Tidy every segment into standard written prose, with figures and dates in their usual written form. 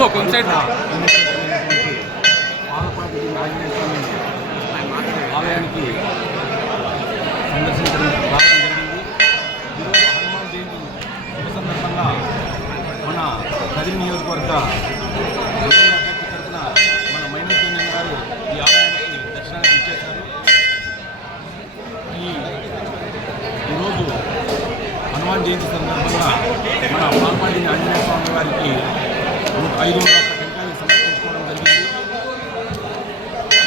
బాబు కొంచెం ఆలయానికి సందర్శించడం రావడం జరిగింది. ఈరోజు హనుమాన్ జయంతి శుభ సందర్భంగా మన కదిరి నియోజకవర్గ తరఫున మన మైనూర్ గారు ఈ ఆలయానికి దర్శనానికి ఇచ్చేశారు. ఈరోజు హనుమాన్ జయంతి సందర్భంగా మన పాల్పాడి ఆంజనేయ స్వామి వారికి 500 టెంకాయలు సమర్పించుకోవడం జరిగింది.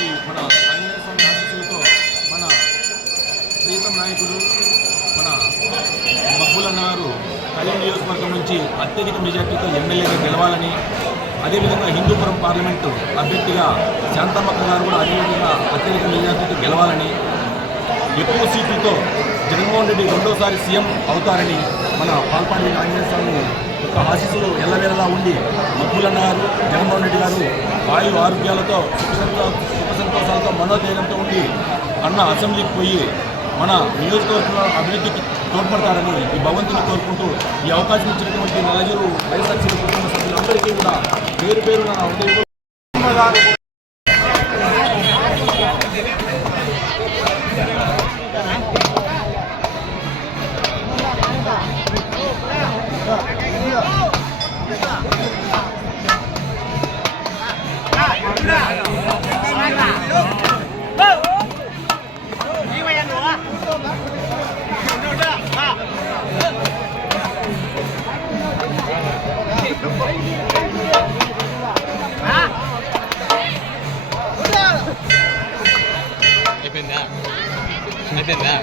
ఈ మన ఆంజనేయ స్వామి ఆశీస్సులతో మన ప్రీతం నాయకుడు మన మక్బూలన్న గారు కదిరి నియోజకవర్గం నుంచి అత్యధిక మెజార్టీతో ఎమ్మెల్యేగా గెలవాలని, అదేవిధంగా హిందూపురం పార్లమెంటు అభ్యర్థిగా శాంతమ్మక్క గారు కూడా అదేవిధంగా అత్యధిక మెజార్టీతో గెలవాలని, ఎక్కువ సీట్లతో జగన్మోహన్ రెడ్డి రెండోసారి సీఎం అవుతారని మన పాల్పాడి ఆంజనేయ స్వామి యొక్క ఆశీస్సులు ఎల్లవేళలా ఉండి మక్బూలన్న గారు జగన్మోహన్ రెడ్డి గారు ఆయు ఆరోగ్యాలతో సుఖ సంతోషాలతో మనోధైర్యంతో ఉండి అన్న అసెంబ్లీకి పోయి మన నియోజకవర్గంలో అభివృద్ధికి తోడ్పడతారని ఈ భగవంతుని కోరుకుంటూ ఈ అవకాశం ఇచ్చినటువంటి నలుగురు వైఎస్ఆర్సీపీ కుటుంబ సభ్యులందరికీ కూడా పేరు పేరు నా ఉదయం అయిపోయిందా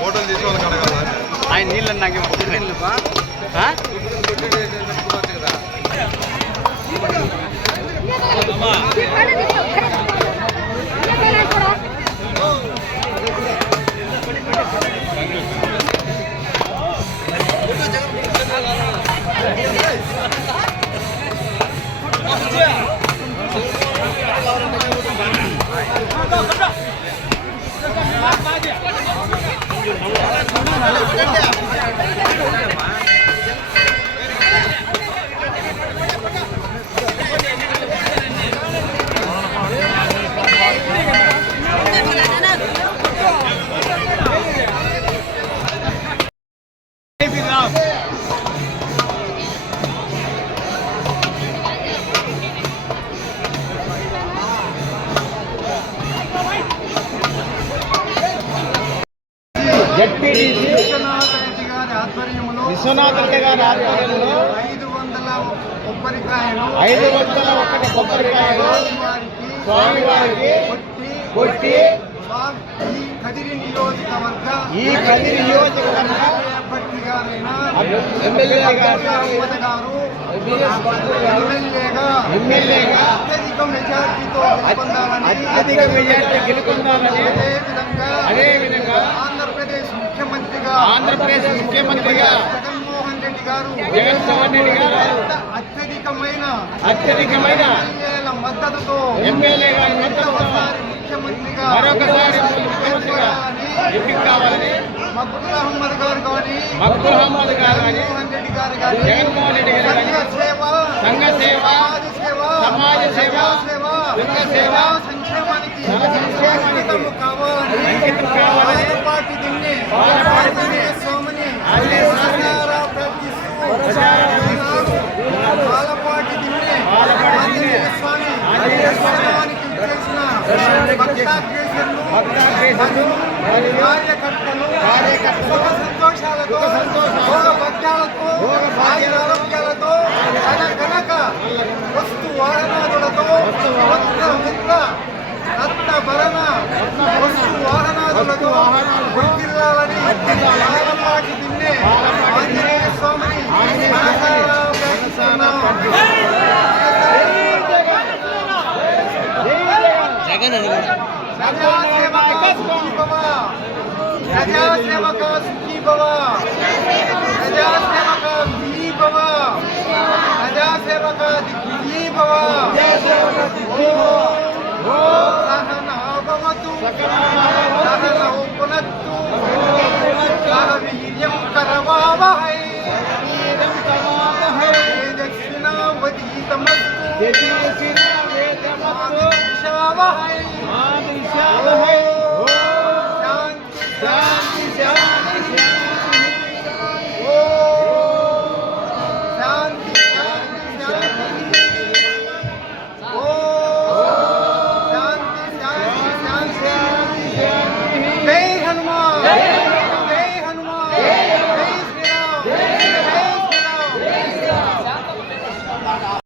హోటల్ తీసుకోవాలి కదా ఆయన నీళ్ళు నాకు విశ్వనాథ రెడ్డి గారి ఆధ్వర్యంలో 501 కొబ్బరికాయలు స్వామివారికి కొట్టి ఈ కదిరి నియోజకవర్గ ఎమ్మెల్యే గారు ఎమ్మెల్యేగా అత్యధిక మెజార్టీ గెలుపొందాలని, అదేవిధంగా ఆంధ్రప్రదేశ్ ముఖ్యమంత్రిగా జగన్మోహన్ రెడ్డి గారు అత్యధికమైన మద్దతుతో ఎమ్మెల్యే గారి మద్దతుతో మరొకసారి ముఖ్యమంత్రిగా ఎన్నిక కావాలని మక్బూల్ అహ్మద్ గారు కానీ జగన్మోహన్ రెడ్డి గారు కానీ సంఘ సేవ, సమాజ సేవ, లింగ సేవ, సంక్షేమానికి అంకితం కావాలని భక్తాగ్రేసరులు మరియు కార్యకర్తలు సుఖ సంతోషాలతో భోగ భక్త్యాలతో ఆరోగ్యాలతో కనక వస్తు వాహనాదులతో మిత్ర రత్న భరణ వస్తు వాహనాదులతో వర్ధిల్లాలని ఆరంభాకి తిన్నే ఆంజనేయ స్వామిని మనసారా ప్రార్థిస్తున్నాము. ప్రజాసేవక సుఖీ భవ, ప్రజాసేవక విజయీ భవ, ప్రజాసేవక దిగ్విజయీ భవ. సహనాభవతు సహనౌ పునత్తు సహ వీర్యం కరవావహై దక్షిణావధీతమస్తు శాంతి శాంతి